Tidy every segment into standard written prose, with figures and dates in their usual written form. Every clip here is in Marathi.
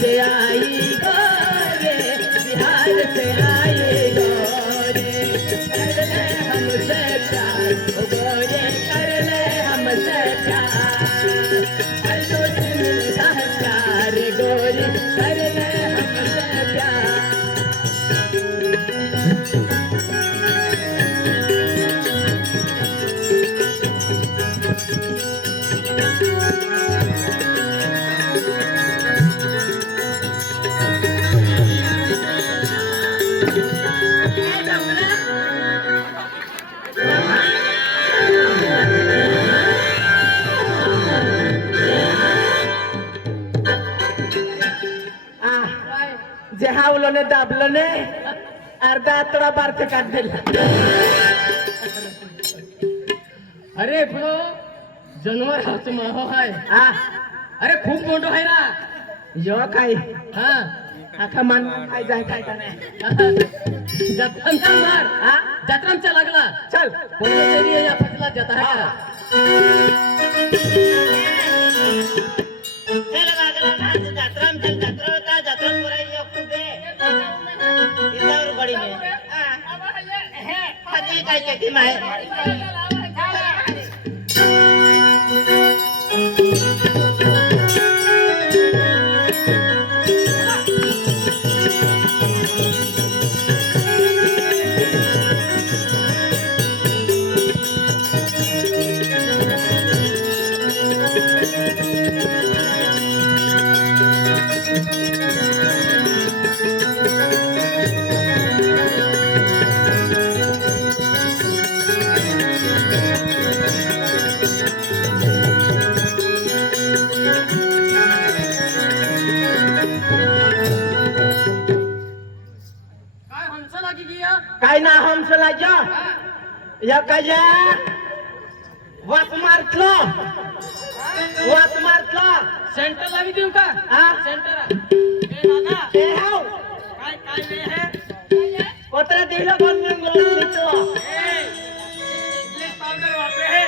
से आई गोरे, बिहार से आई गोरे, कर ले हमसे प्यार ओ गोरे, कर ले हमसे प्यार, हर रोज मिलता है प्यार गोरी, कर ले हमसे प्यार। जेहावलोने दाबलोने अर्धा आतडा बारते काढ दिला. अरे ब्रो जनावर हाच माहो आहे. अरे खूप मोठं आहे ना. यो काय हा आखा मान काय जाय काय का नाही. जत्रांचा मार जत्रांचा लागला. चल कोणी तरी या फसला जत्रा करा. चल बागला भात जत्राम चल जत्रा होता जत्रा पुराई खूबे इतावर बडी में हाती काय केती माय काय ना हमसे लाजा या काय वास मारतलो सेंटर लावी देऊ का. सेंटर ए हाव काय काय वे है. पत्र दिलं बनवून घेतो. इंग्लिश पावडर वापरे है.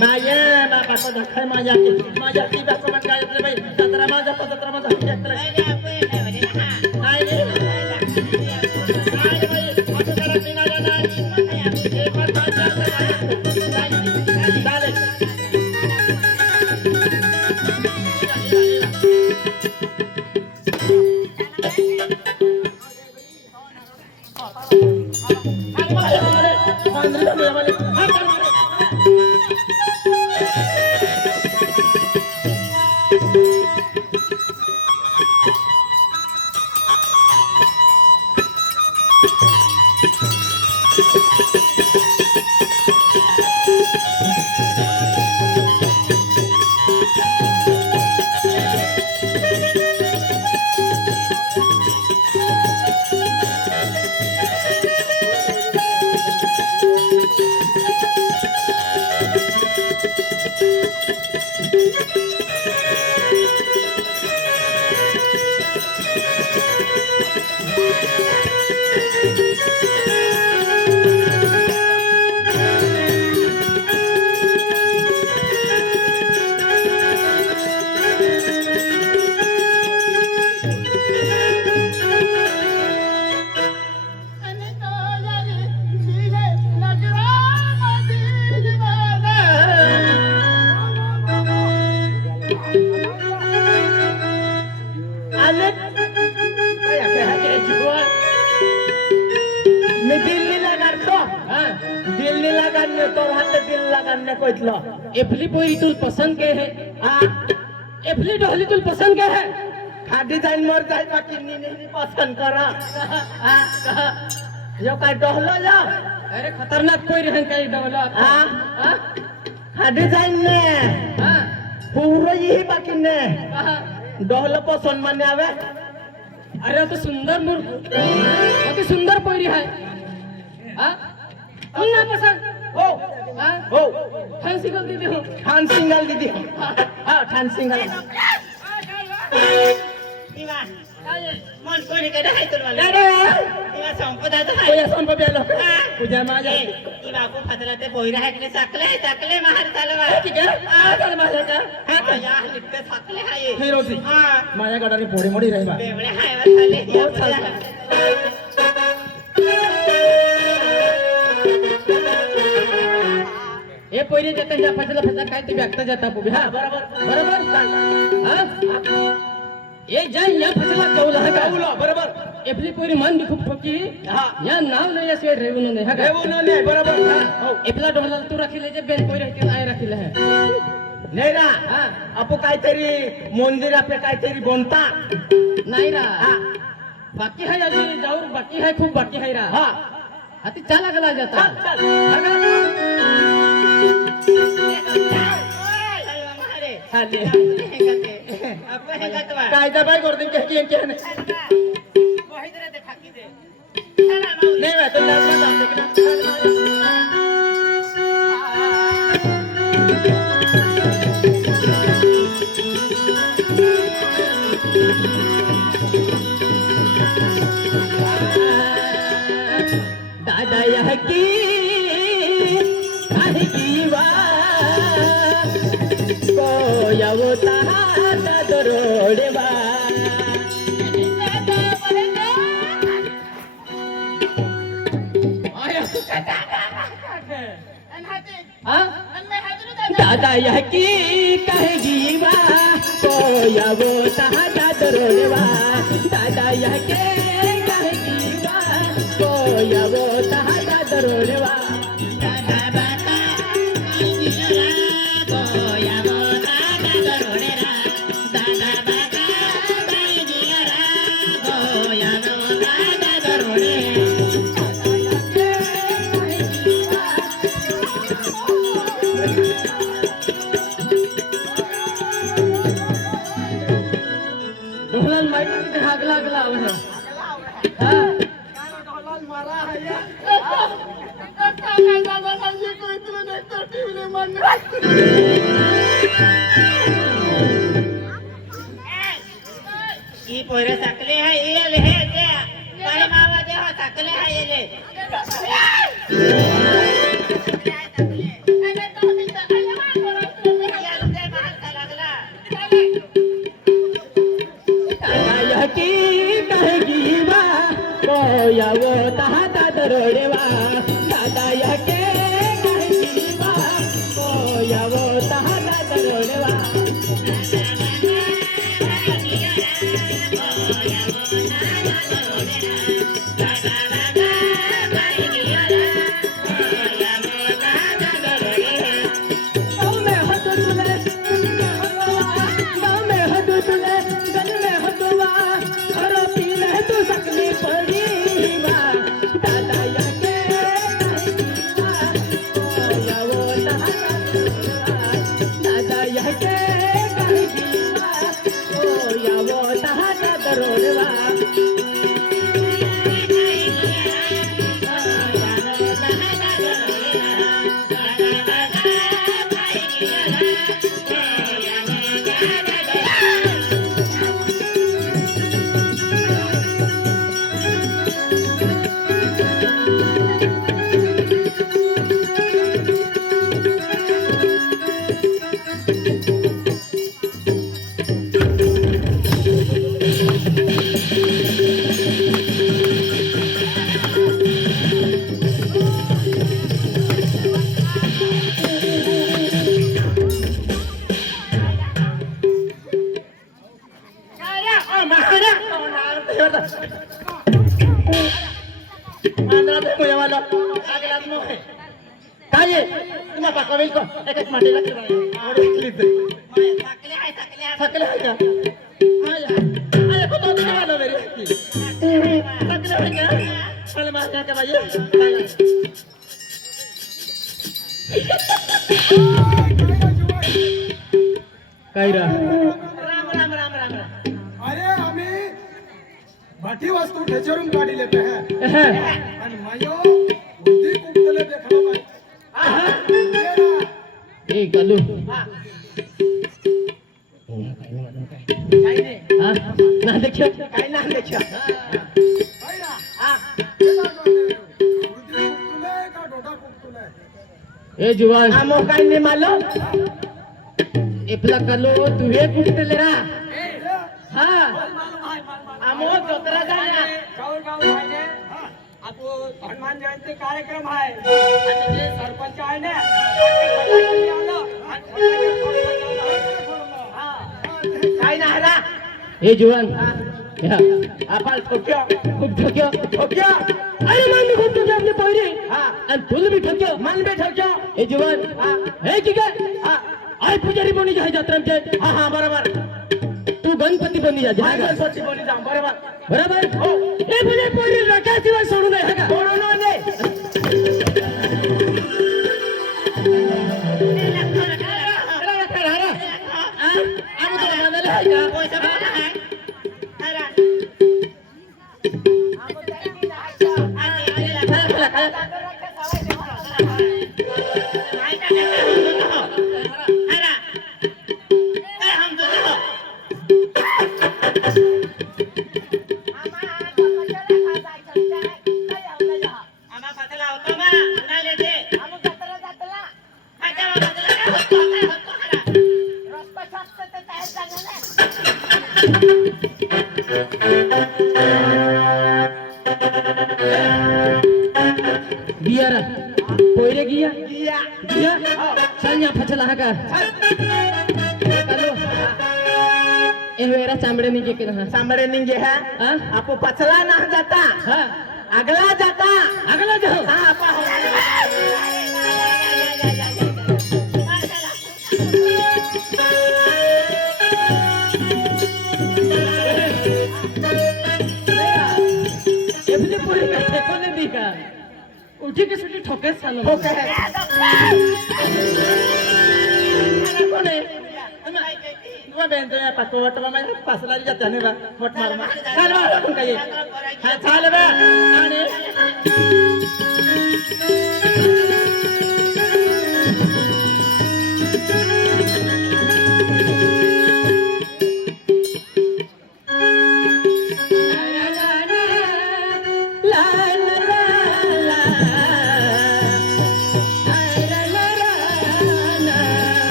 Maya, apa pada kai maya tiba kau makan itu baik. Jatra mana jatra. Naik ni. Naik baik. Aku kalau tinggal jalan. Cepat baca. Balik. आले मी दिल्लीला काढतो दिल्लीला काढणे तो हात दिल्लीला काढणे कोइतलं एफली पोरी तुल पसंद के है हा एफली डोहली तुल पसंद के है खाडी जाईन मोर जाय बाकी नी पसंद करा हा जो काय डहलो जा अरे खतरनाक कोई रहन काही डवला हा खाडी जाईन ने हां पूरो यही बाकी ने कहा डहलो पसंद माने आवे अरे तो सुंदर मूर अति सुंदर पोरी है हां तुम ना पसंद हो हां हो फैंसी को दीदी हो ठान सिंगल दीदी हा ठान सिंगल इवा मन कोणी कडे आहे तुला अरे इवा संपदा तर तुझ्या संप बेलो तुझ्या माझ्या इवा को खतरा ते बोईरा है कि सकले मार चालवा ठीक आहे चल माझ्या का हा या लिखते सकले आहे हे रोजी हा माझ्या गडाने पोडी मोडी राहिबा बेवडे आहे वा चाले हो, चालतं. ए पोरी देते या फसला फसला काय ते व्यक्त जाता पुबी हा बरोबर बरोबर चाल हां ए जाय या फसला जाऊला हा जाऊलो बरोबर एफली पोरी मन भी खूप फकी हा या नाव नाही असे रेवून नाही हा रेवू ने बरोबर हो एफला डोला तू राखीले जे बेन पोरी राखील आय राखील है नाही ना हां आपो काहीतरी मंदिर आपले काहीतरी बनता नाही रा हा बाकी है अजी जाऊ बाकी है खूप बाकी है रा हा हाती चाला गला जाता चल चल मारे चाले आपण हे गतवा काय दबाई करते की की नाही वही दे ठाकी दे चला माऊली नाही तो जाते दादा यह की काहे की वा कोयवता दरोडेवा दादा यह की कहेगी वा कोयवता दरोडेवा दादा यह के कहेगी वा कोयवता दरोडेवा ढोलन माइक हाग लागला आवडे हां ई पोरे सकले है ये ले दे काय मावा दे हो सकले है ये ले यह की कहेगी वा कोयवता दरोडेवा दादा यह के कहेगी वा कोयवता दरोडेवा दादा ये तुम्हा पाकवेल को एकच माटीला थकले आहे थकले आहे का आया को तो नहीं वाला मेरी थकले आहे का चल मार का भाई काय रा राम राम. अरे आम्ही भाटी वस्तू ठेचरून काढी लेते हैं आणि मायो बुद्धी कुठले देखलो नाही ए गल्लू काही नाही हां ना देखियो काही नाही देखियो काय ना हा केला बुद्धी कुठले का डोडा कुठले ए जुवान आमो काही नाही मालो इपला कलो तू हे कुठे ले रा हां आमो जोतरा जाण्या गाव आहे आपो हनुमान जयंती कार्यक्रम आहे आणि जे सरपंच आहे ना काही नाही ना ए जुवान या आपण ठोक्यो खूप ठोक्यो ठोक्यो अरे मान मी खूप ठोक्यो आपली पोरी हा आणि तुला भी ठोक्यो मन बे ठोक्यो ए जुवान हे की काय हा आय पुजारी बनी जाय जत्रांचे हा बरोबर तू गणपती बनी जा काय गणपती बोली जाऊ बरोबर बरोबर हो ए पुणे पोरी रकाशिवाय सोडू नये का बोलू नये बियारा पोयरे गिया गिया चल या फचला हा का कालो ए वेरा चांबड़े निके के ना सांबरे निंगे है हां आपो पचला ना जाता हां अगला जाता अगला जाओ हाँ आपा ए मुझे पूरी का कोने दी का उठी के सुटी ठोके सालो ठोके है कोने नुआ बेंते में पकोट में पसला जाता नहीं बा मोट मार मार चल मार उनका ये हाँ चल बा आने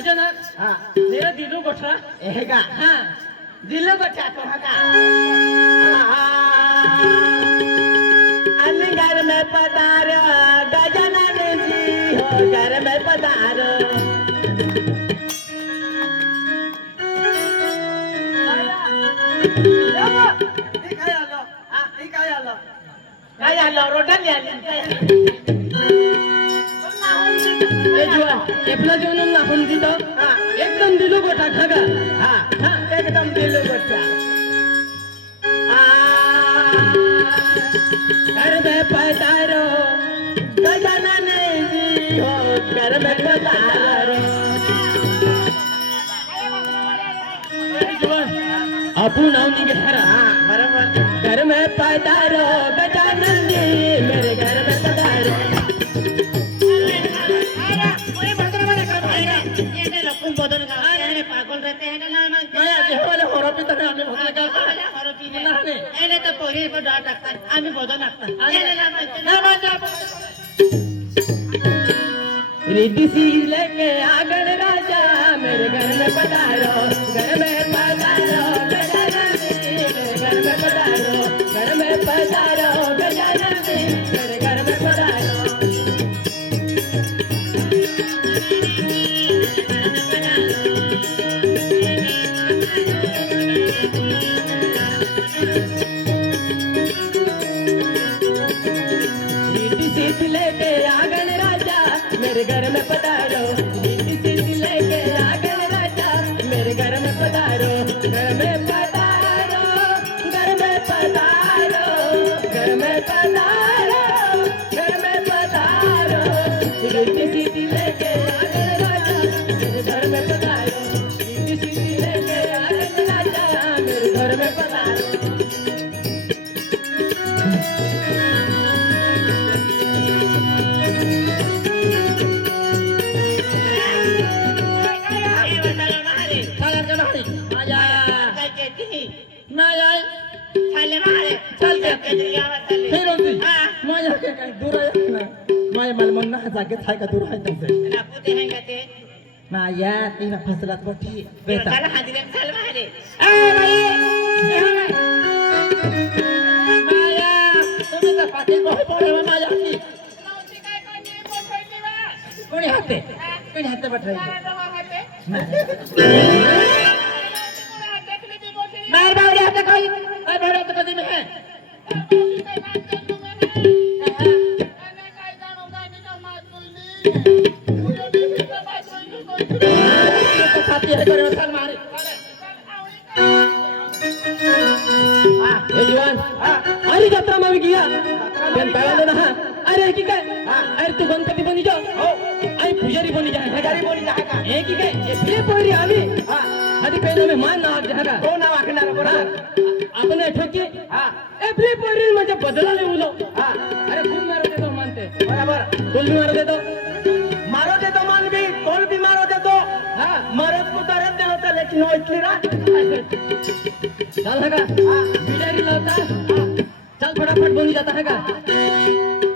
मेरा दिलो गोठा हेगा हाँ दिलो बच्चा तो हका अन्य घर में पधारो गजानन जी हो घर में पधारो काय आलो रोटल आली ए जुआ एपला जेवण नाखून दिलो एकदम दिलो गोठा खागा हाँ हाँ एकदम दिलो बच्चा घर में पधारो गजानन जी हो घर में पधारो अपू नाव निगे हरा हाँ बराबर घर में पधारो गजानन जी मेरे घर में पधारो पागल रहते हैं ना हे वाले हरपी तर आम्ही भोगले का नाही. એને તો પોરી પર ડાળ टाकतात आम्ही बोधो नाखतात रिद्धि सी लेके आगन राजा मेरे घर में पधारो घर में पधारो गजानन जी मेरे घर में पधारो घर में पधारो गजानन जी मेरे घर में पधारो रिद्धि सिद्धि लेके आगन राजा मेरे घर में पधारो रिद्धि सिद्धि लेके आगन राजा मेरे घर में पधारो घर में पधारो घर में पधारो घर में पधारो घर में पधारो रिद्धि सिद्धि लेके आगन राजा मेरे घर में पधारो रिद्धि सिद्धि लेके आगन राजा मेरे घर में पधारो चला के नाही माझ्या नाही चल के फिर होती माझ्या काय दूर आहे ना माझ्या मला म्हणणं जागेत आहे का दूर आहे तुमचे माझ्या तिला फसलात मोठी बेटा माया तुम्ही तर पाटील बहु पडले माझ्या हाती कोणी हाते बटरायचे मार बावडे हाते काही काय बावडे हाते कधी मी है छाती है करे थाल मारे हे जीवन अरे जत्रा में गया तेन पहला ना अरे की काय अरे तू गणपती बनी जा आई पुजारी बनी जा पुजारी बनी जा का हे की काय ये पोरी आली आधी पहिला में मान नाव जगा हो ना वाकणार बरोबर आपण ठोकी ए प्ले पोरी म्हणजे बदलाले उलो अरे खूप मारो देतो मानते बरोबर तोल भी मारो देतो मारो दे तो मान भी कौन भी मारो दे तो मरद को दर्द नहीं होता लेकिन वो इतनी रात चल है का पुजारी लाता चल फटाफट बनी जाता है का